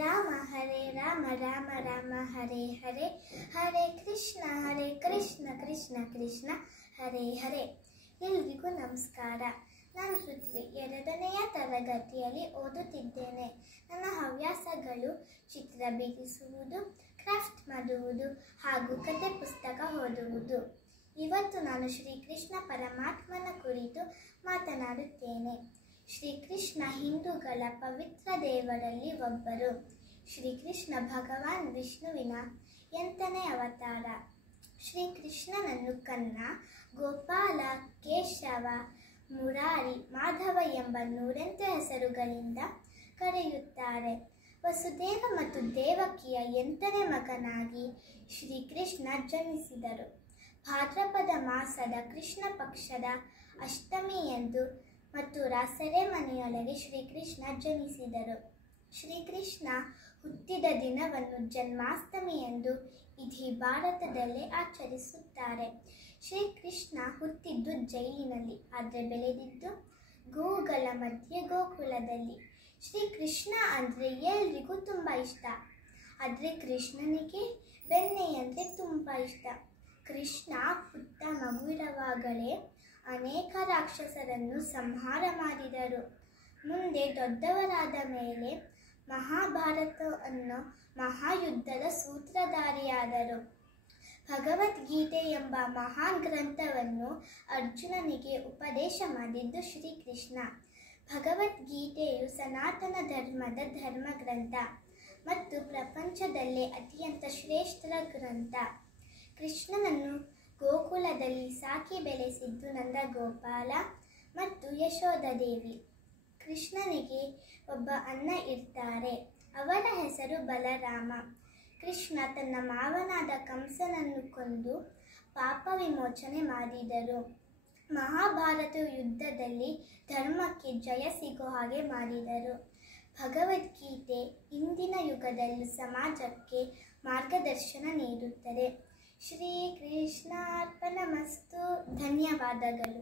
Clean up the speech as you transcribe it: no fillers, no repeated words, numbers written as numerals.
ರಾಮ ರಾಮ ರಾಮ ಹರೇ ಹರೇ, ಹರೇ ಕೃಷ್ಣ ಕೃಷ್ಣ ಕೃಷ್ಣ ಹರೇ ಹರೇ. ಎಲ್ರಿಗೂ ನಮಸ್ಕಾರ. ನಾನು ಪೃಥ್ವಿ 2ನೇ ತರಗತಿಯಲ್ಲಿ ಓದುತ್ತಿದ್ದೇನೆ. ನನ್ನ ಹವ್ಯಾಸಗಳು ಚಿತ್ರ ಬಿಡಿಸುವುದು, ಕ್ರಾಫ್ಟ್ ಮಾಡುವುದು ಹಾಗೂ ಕತೆ ಪುಸ್ತಕ ಓದುವುದು. ಇವತ್ತು ನಾನು ಶ್ರೀಕೃಷ್ಣ ಪರಮಾತ್ಮನ ಕುರಿತು ಮಾತನಾಡುತ್ತೇನೆ. ಶ್ರೀಕೃಷ್ಣ ಹಿಂದೂಗಳ ಪವಿತ್ರ ದೇವರಲ್ಲಿ ಒಬ್ಬರು. ಶ್ರೀಕೃಷ್ಣ ಭಗವಾನ್ ವಿಷ್ಣುವಿನ 8ನೇ ಅವತಾರ. ಶ್ರೀಕೃಷ್ಣನನ್ನು ಕನ್ನ, ಗೋಪಾಲ, ಕೇಶವ, ಮುರಾರಿ, ಮಾಧವ ಎಂಬ 108 ಹೆಸರುಗಳಿಂದ ಕರೆಯುತ್ತಾರೆ. ವಸುದೇವ ಮತ್ತು ದೇವಕಿಯ 8ನೇ ಮಗನಾಗಿ ಶ್ರೀಕೃಷ್ಣ ಜನಿಸಿದರು. ಭಾದ್ರಪದ ಮಾಸದ ಕೃಷ್ಣ ಪಕ್ಷದ ಅಷ್ಟಮಿಯಂದು ಮಥುರಾ ಸೆರೆಮನೆಯೊಳಗೆ ಶ್ರೀಕೃಷ್ಣ ಜನಿಸಿದರು. ಶ್ರೀಕೃಷ್ಣ ಹುಟ್ಟಿದ ದಿನವನ್ನು ಜನ್ಮಾಷ್ಟಮಿ ಎಂದು ಇಡೀ ಭಾರತದಲ್ಲೇ ಆಚರಿಸುತ್ತಾರೆ. ಶ್ರೀಕೃಷ್ಣ ಹುಟ್ಟಿದ್ದು ಜೈಲಿನಲ್ಲಿ, ಆದರೆ ಬೆಳೆದಿದ್ದು ಗೋವುಗಳ ಮಧ್ಯೆ ಗೋಕುಲದಲ್ಲಿ. ಶ್ರೀಕೃಷ್ಣ ಅಂದರೆ ಎಲ್ರಿಗೂ ತುಂಬ ಇಷ್ಟ, ಆದರೆ ಕೃಷ್ಣನಿಗೆ ಬೆಣ್ಣೆ ಅಂದರೆ ತುಂಬ ಇಷ್ಟ. ಕೃಷ್ಣ ಪುಟ್ಟ ಮಗುವಿರುವಾಗಲೇ ಅನೇಕ ರಾಕ್ಷಸರನ್ನು ಸಂಹಾರ ಮಾಡಿದರು. ಮುಂದೆ ದೊಡ್ಡವರಾದ ಮೇಲೆ ಮಹಾಭಾರತ ಅನ್ನೋ ಮಹಾಯುದ್ಧದ ಸೂತ್ರಧಾರಿಯಾದರು. ಭಗವದ್ಗೀತೆ ಎಂಬ ಮಹಾನ್ ಗ್ರಂಥವನ್ನು ಅರ್ಜುನನಿಗೆ ಉಪದೇಶ ಮಾಡಿದ್ದು ಶ್ರೀಕೃಷ್ಣ. ಭಗವದ್ಗೀತೆಯು ಸನಾತನ ಧರ್ಮದ ಧರ್ಮಗ್ರಂಥ ಮತ್ತು ಪ್ರಪಂಚದಲ್ಲೇ ಅತ್ಯಂತ ಶ್ರೇಷ್ಠ ಗ್ರಂಥ. ಕೃಷ್ಣನನ್ನು ಗೋಕುಲದಲ್ಲಿ ಸಾಕಿ ಬೆಳೆಸಿದ್ದು ನಂದಗೋಪಾಲ ಮತ್ತು ಯಶೋಧಾದೇವಿ. ಕೃಷ್ಣನಿಗೆ ಒಬ್ಬ ಅಣ್ಣ ಇರ್ತಾರೆ, ಅವರ ಹೆಸರು ಬಲರಾಮ. ಕೃಷ್ಣ ತನ್ನ ಮಾವನಾದ ಕಂಸನನ್ನು ಕೊಂದು ಪಾಪ ವಿಮೋಚನೆ ಮಾಡಿದರು. ಮಹಾಭಾರತ ಯುದ್ಧದಲ್ಲಿ ಧರ್ಮಕ್ಕೆ ಜಯ ಸಿಗೋ ಹಾಗೆ ಮಾಡಿದರು. ಭಗವದ್ಗೀತೆ ಇಂದಿನ ಯುಗದಲ್ಲಿ ಸಮಾಜಕ್ಕೆ ಮಾರ್ಗದರ್ಶನ ನೀಡುತ್ತದೆ. ಶ್ರೀಕೃಷ್ಣಾರ್ಪಣಮಸ್ತು. ಧನ್ಯವಾದಗಳು.